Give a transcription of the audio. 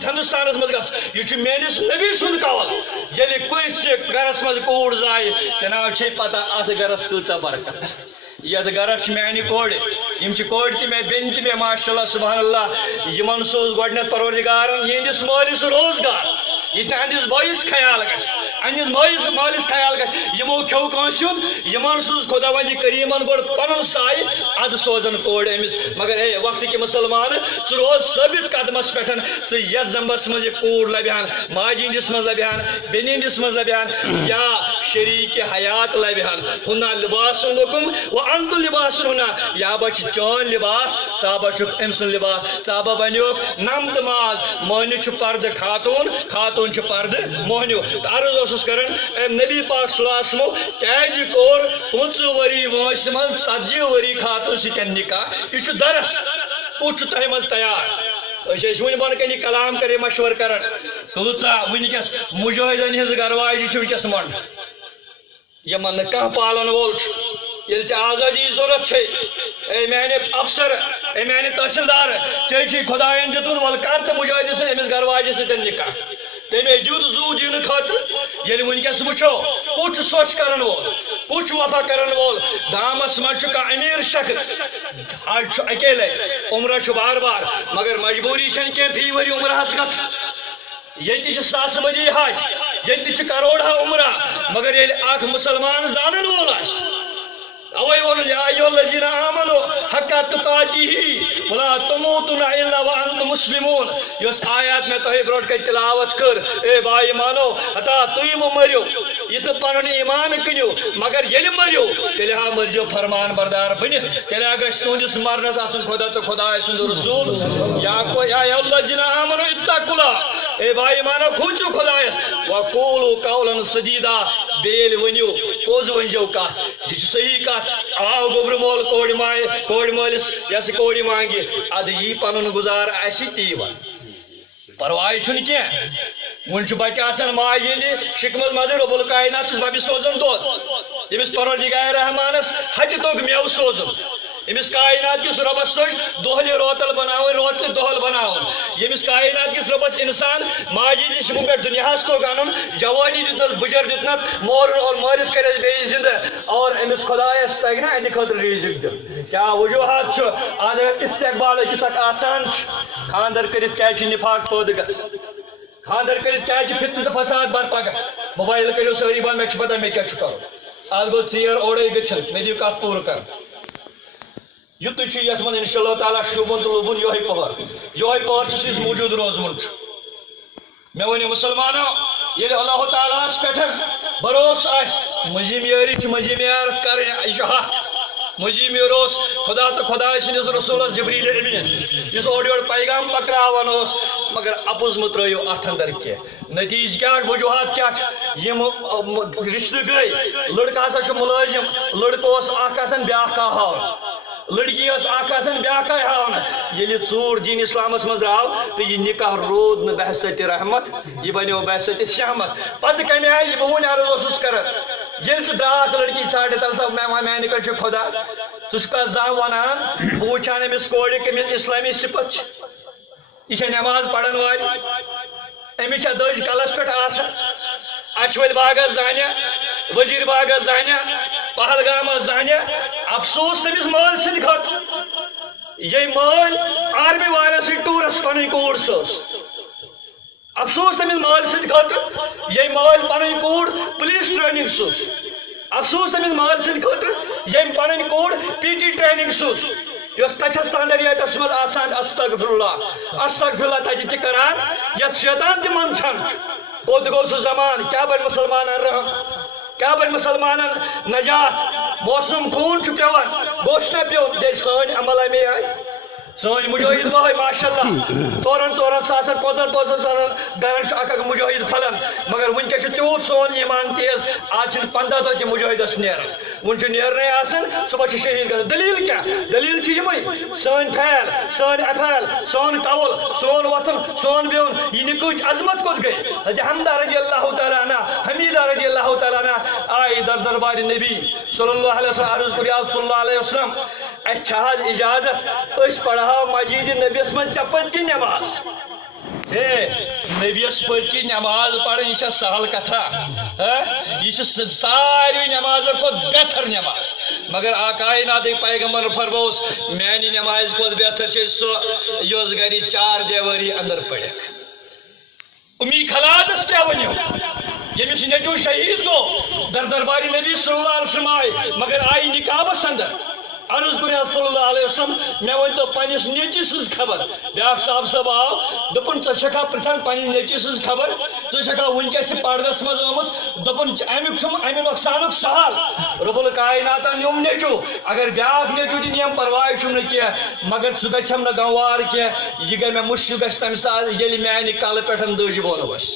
یوت ہندوستانس مز گژھ یہ میانس نبی سند قول ییٚلہِ کُنہِ گرس مز کوٗر زایہِ جناب چھے پتہ اتھ گرس کۭژاہ برکت یتھ گرس میانہِ کورِ یم کورِ تہِ مےٚ بیٚنہِ تہِ مےٚ ماشاء اللہ سبحان اللہ یمن سوز گۄڈنیتھ پروردگارن یہندس مٲلِس روزگار یہ اہندس بٲیس خیال گژھِ اہندس مٲلِس خیال گژھِ یمو کھیو کٲنٛسہِ ہُنٛد یمن سوز خدا وندِ کریمن گۄڈٕ پنُن سایہِ ادٕ سوزن کورِ أمِس مگر اے وقتٕکہِ مُسلمان ژٕ روز ثٲبت قدمس پٮ۪ٹھ ژٕ یتھ زمبس منٛز یہِ کوٗر لبہان ماجہِ ہٕنٛدِس منٛز لبہان بیٚنہِ ہٕنٛدِس منٛز لبہان یا شریٖکہِ حیات لبہان ہُنہ لباس لوکُم و انتُ لباس ہُنہ یا بچ چون لباس ژا چھُکھ أمۍ سُنٛد لباس ژا بنیوکھ نم تہٕ ماز مٲنِو چھُ پردٕ خاتوٗن خاتوٗن چھُ پردٕ مۄہنیو تہٕ عرض اوسُس کران اے نبی پاک صلی اللہ علیہ وسلم کیازِ کوٚر 25 ؤری وٲنٛسہِ منٛز 40 ؤری خاتوٗن سۭتۍ نکاح یہ چھُ درس کُس چھُ تۄہہِ منٛز تیار أسۍ وٕنہِ بۄن کَنہِ کلام کرے مشور کران کۭژاہ وٕنکٮ۪س مُجٲہدن ہٕنٛز گرواجہِ چھِ وٕنکٮ۪س منٛڈ یمن نہٕ کانٛہہ پالن وول چھُ ییٚلہِ ژےٚ آزٲدی ضوٚرتھ چھے اے میانہِ افسر اے میانہِ تحصیلدار ژےٚ چھُے خۄدایَن دیُتمُت وَلہٕ کر تہٕ مُجٲہدٕ سۭتۍ أمِس گرواجہِ سۭتۍ نکاح تٔمۍ دیُت زوٗ دِنہٕ خٲطرٕ ییٚلہِ وٕنکٮ۪س وٕچھو کُس چھُ سۄچھ کرن وول کُس چھُ وفا کرن وول گامس منٛز چھُ کانٛہہ أمیٖر شخص حج چھُ اَکے لٹہِ عمرہ چھُ بار بار مگر مجبوٗری چھنہٕ کینٛہہ فی ؤری عمرہس گژھُن ییٚتہِ چھِ ساسہٕ بٔدی حج ییٚتہِ چھِ کروڑا عمرہ مگر ییٚلہِ اکھ مُسلمان زانن وول آسہِ اوے ووٚنُن یا ایھا الذین آمنوا حق تقاتہ ولا تموتن الا وانتم مسلمون یۄس آیات مےٚ تۄہہِ برونٛٹھ کَنہِ تلاوت کٔر اے باے مانو ہتا تُہۍ مہٕ مٔرِو یہِ تہٕ پنُن ایمان کٕنِو مگر ییٚلہِ مٔرِو تیٚلہِ ہا مٔرزیو فرمان بردار بٔنِتھ تیٚلہِ ہا گژھِ تُہنٛدِس مرنس آسُن خۄدا تہٕ خۄداے سُنٛد رسوٗل یا ایھا الذین آمنوا اتقوا اللہ اے باے مانو کھوٗژِو خۄدایس وقولوا قولا سدیدا بیٚیہِ ییٚلہِ ؤنِو پوٚز ؤنۍزیو کتھ یہِ چھُ صحیح کتھ آو گوٚبرٕ مول کورِ مٲلِس یۄسہٕ کورِ مانگہِ ادٕ یی پنُن گُزار آسہِ تی ون پرواے چھُنہٕ کینٛہہ وۄنۍ چھُ بچہِ آسان ماجہِ ہٕنٛدِ شِکمہٕ منٛزٕ رۄب الکاینات چھُس ببہِ سوزان دۄد ییٚمِس پروردگار رحمانس ہچہِ توٚگ مٮ۪وٕ سوزُن ییٚمِس کاینات کِس رۄبس توٚج دۄہلہِ روتل بناوٕنۍ روتلہِ دۄہل بناوُن ییٚمِس کاینات کِس رۄبس انسان ماجہِ ہٕنٛدِ شِکمہٕ پٮ۪ٹھ دُنیاہس توٚگ انُن جوٲنی دِتنس بٕجر دِتنس مورُن اور مٲرِتھ کٔرِتھ بیٚیہِ زِندٕ اور أمِس خۄدایس تگہِ نا اَمہِ خٲطرٕ ریٖزِق دیُن کیٛاہ وجوٗہات چھُ ادٕ استقبال أکِس اکھ آسان چھُ خانٛدر کٔرِتھ کیٛازِ چھُ نِفاق پٲدٕ گژھان خانٛدر کٔرِتھ کیٛازِ چھُ فتنہٕ تہٕ فساد برپا گژھان موبایل کٔرِو سٲری بنٛد مےٚ چھُ پتہ مےٚ کیٛاہ چھُ کرُن آز گوٚو ژیر اورَے گٔژھِتھ مےٚ دِیِو کتھ پوٗرٕ کرُن یُتُے چھُ یتھ منٛز انشاء اللہ تعالیٰ شوٗبُن تہٕ لوٗبُن یِہوٚے پہر چھُ یُس موٗجوٗد روزمُت چھُ مےٚ ؤنِو مُسلمانو ییٚلہِ اللہ تعالیٰ ہس پٮ۪ٹھ بروسہٕ آسہِ مٔنٛزِم یٲری چھِ مٔنٛزِم یارت کرٕنۍ یہِ چھُ حق مٔنٛزِم یور اوس خۄدا تہٕ خۄداے سٕنٛدِس رسوٗلس جبریٖل امیٖن یُس اورٕ یورٕ پیغام پکناوان اوس مگر اپُز مہٕ ترٲیِو اتھ اندر کینٛہہ نتیٖجہٕ کیٛاہ وجوٗہات کیٛاہ چھِ یِم رشتہٕ گٔے لڑکہٕ ہسا چھُ مُلٲزِم لڑکہٕ اوس اکھ آسان بیٛاکھ کانٛہہ ہاوُن لڑکی ٲس اکھ آسان بیٛاکھے ہاونہٕ ییٚلہِ ژوٗر دیٖن اسلامس منٛز درٛاو تہٕ یہِ نکاح روٗد نہٕ بحثتِ رحمت یہِ بنیو بحثتِ شہمت پتہٕ کمہِ آیہِ یہِ بہٕ وُنہِ عرض اوسُس کران ییٚلہِ ژٕ درٛاکھ لڑکی ژھانٛڈِ تل سا میانہِ کَتہِ چھُ خۄدا ژٕ چھُکھا زانٛہہ ونان بہٕ وٕچھان أمِس کورِ کٔمِس اسلٲمی صِفت چھِ یہِ چھےٚ نٮ۪ماز پرن وٲلۍ أمِس چھےٚ دٔج کلس پٮ۪ٹھ آسان اچھوَلۍ باغس زانہِ وزیٖر باغس زانہِ پہلگامس زانہِ افسوٗس تٔمِس مٲلۍ سٕنٛدِ خٲطرٕ ییٚمۍ مٲلۍ آرمی والٮ۪ن سۭتۍ ٹوٗرس پنٕنۍ کوٗر سٕژ افسوٗس تٔمِس مٲلۍ سٕنٛدِ خٲطرٕ ییٚمۍ مٲلۍ پنٕنۍ کوٗر پُلیٖس ٹرینِنٛگ سٕژ افسوٗس تٔمِس مٲلۍ سٕنٛدِ خٲطرٕ ییٚمۍ پنٕنۍ کوٗر PT ٹرینِنٛگ سٕژ یۄس تتھٮ۪س تانڈریٹس منٛز آسان استغفراللہ تتہِ تہِ کران یتھ شیطان تہِ منٛدچھان چھُ کوٚت گوٚو سُہ زمانہٕ کیٛاہ بنہِ مُسلمانن رحم کیٛاہ بنہِ مُسلمانن نجات موسم خوٗن چھُ پیوان گوٚژھ نہ پیوٚن تیٚلہِ سٲنۍ عمل امے آیہِ سٲنۍ مُجٲہِد وٲے ماشاء اللہ 4 ساسن 5 ساسن گرن چھُ اکھ مُجٲہِد پھلان مگر وٕنکٮ۪س چھُ تیوٗت سون ایمان تیز آز چھِنہٕ 15 دۄہ تہِ مُجٲہِدس نیران وۄنۍ چھُ نیرنٕے آسان صبحس چھُ شہیٖد گژھان دلیٖل کیٛاہ دلیٖل چھِ یِمٕے سٲنۍ پھیل سٲنۍ اپھیل سون قول سون وۄتھُن سون بِہُن یہِ نِکٕچ عظمت کوٚت گٔے حضرت حمدہ رضی اللہ تعالیٰ عنہ حمیدہ رضی اللہ تعالیٰ عنہ آیہِ دربارِ نبی صلی اللہ علیہ وسلم عرض کوٚر یا صلی اللہ علیہ وسلم اَسہِ چھا حظ اِجازت أسۍ پرہاو مسجدِ نبیَس منٛز ژےٚ پٔتۍ کِنۍ نٮ۪ماز نبیس پت کی نماز پڑھن یہ سہل کتھا یہ ساری نمازوں کھت بہتر نماز مگر کائنات پیغمبر فرموس میانی نماز کھت بہتر سو یس گھر 4 دیواری اندر پڑھک امی خلادس کیا ونیو یمس نیچو شہید گو درباری نبی صلی اللہ علیہ وسلم آئی مگر آئی نکابس اندر عرض کر صلی اللہ علیہ وسلم میں ونتو پنس نیچی سز خبر بیاکھ صاحب صاحب آو دپن ژھا پرچھان پنس نیچی سز خبر ژھا ونکس پردس مز آمت دپن امہ نقصانک سہل رب الکائنات نیم نیچو اگر بیاکھ نیچو تہ نیم پرواہ چھم کی مگر سہ گھم نا گنوار کی یہ گئی مے مشکل گھس تمہ ساتھ ییٚلہِ میانہ کلہ پٮ۪ٹھ دٔج بۄن ؤس